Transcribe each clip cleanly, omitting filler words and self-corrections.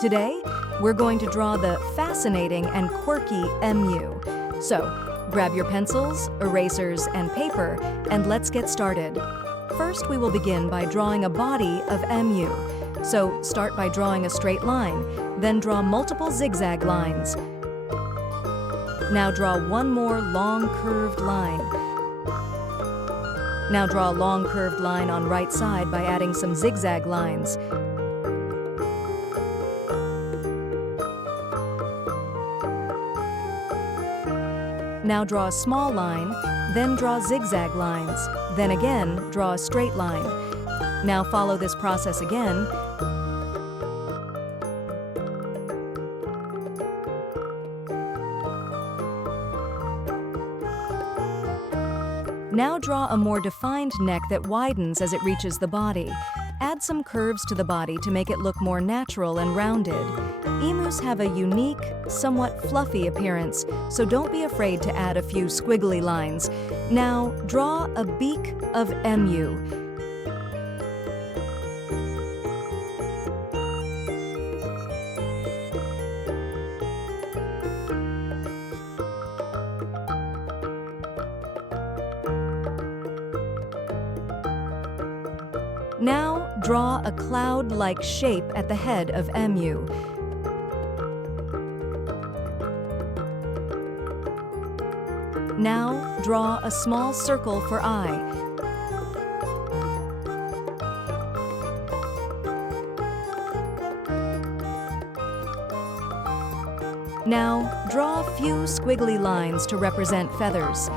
Today, we're going to draw the fascinating and quirky emu. So, grab your pencils, erasers, and paper, and let's get started. First, we will begin by drawing a body of emu. So, start by drawing a straight line, then draw multiple zigzag lines. Now draw one more long curved line. Now draw a long curved line on right side by adding some zigzag lines. Now draw a small line, then draw zigzag lines, then again draw a straight line. Now follow this process again. Now draw a more defined neck that widens as it reaches the body. Add some curves to the body to make it look more natural and rounded. Emus have a unique, somewhat fluffy appearance, so don't be afraid to add a few squiggly lines. Now, draw a beak of emu. Now, draw a cloud-like shape at the head of emu. Now, draw a small circle for eye. Now, draw a few squiggly lines to represent feathers.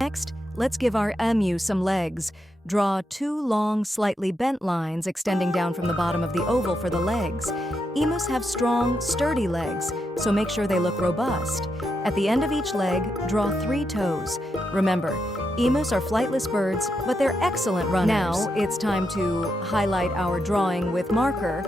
Next, let's give our emu some legs. Draw two long, slightly bent lines extending down from the bottom of the oval for the legs. Emus have strong, sturdy legs, so make sure they look robust. At the end of each leg, draw 3 toes. Remember, emus are flightless birds, but they're excellent runners. Now, it's time to highlight our drawing with marker.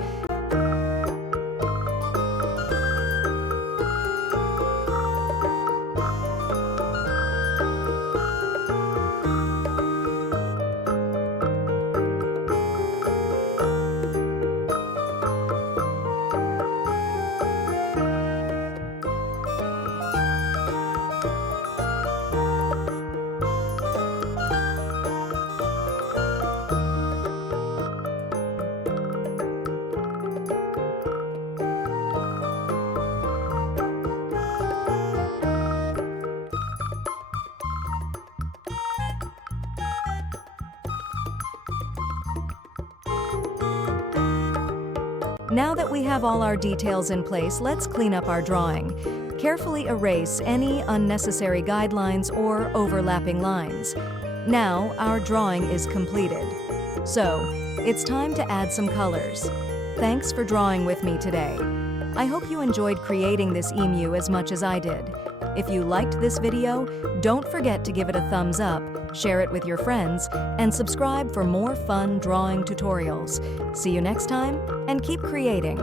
Now that we have all our details in place, let's clean up our drawing. Carefully erase any unnecessary guidelines or overlapping lines. Now, our drawing is completed. So, it's time to add some colors. Thanks for drawing with me today. I hope you enjoyed creating this emu as much as I did. If you liked this video, don't forget to give it a thumbs up, share it with your friends, and subscribe for more fun drawing tutorials. See you next time, and keep creating!